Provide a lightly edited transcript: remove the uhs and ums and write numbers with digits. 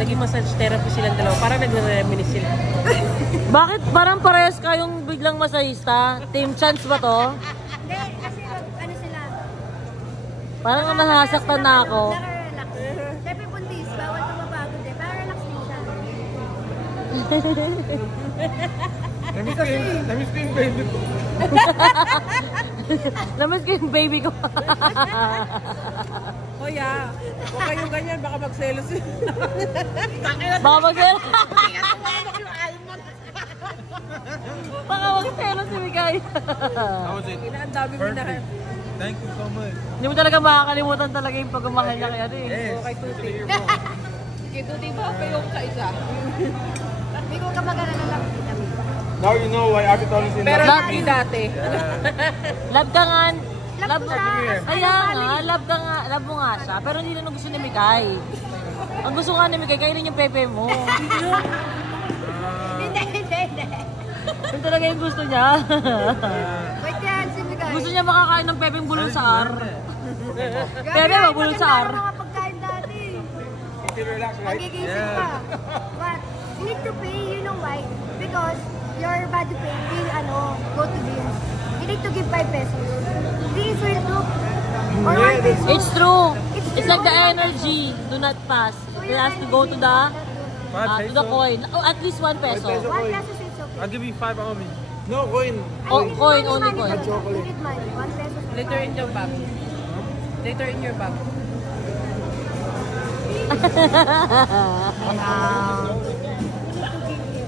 Naging massage therapy silang dalawa. Parang nagre-reminisce sila. Bakit parang parehas kayong biglang masahista? Team Chance ba to? Hindi, kasi ano sila. Parang nasasaktan na ako. Naka-relax. Siyempre buntis, bawal tumapagod eh. Para relax din siya. Namiss ko yung baby ko. Namiss ko yung baby ko. Kuya, huwag kayong ganyan. Baka magselos yun. Baka magselos. Baka magselos si Migay. How was it? Ang dami mo na. Thank you so much. Hindi mo talaga makakalimutan talaga yung pagmamahal niya kaya eh. Yes. Kay Tuti. Kay Tuti ba pa yung kaisa? Hindi ko ka mag-alala lang. Now you know why Ate Tony is in Pero love. hindi dati. Love ka nga. Love ko siya. Kaya nga, love ka nga. Love mo nga siya. Pero hindi na gusto ni Migay. Ang gusto nga ni Migay, kainin yung pepe mo. Hindi. Yun talaga yung gusto niya. Wait yan, si Miguel. Gusto niya makakain ng pepeng bulong sa ar. Pepe ba bulong sa ar? Maganda mga pagkain dati. Relax, right? Magigising pa. But you need to pay, you know why? Because your body pain will go to this. You need to give 5 pesos. This will do. Or 1 peso. It's true. It's like the energy. Do not pass. It has to go to the coin. Oh, at least 1 peso. 1 peso is okay. I'll give you 5 only. No, coin. Oh, coin, only Money, coin. you need money. 1 peso. Later in your bag. Later in your bag.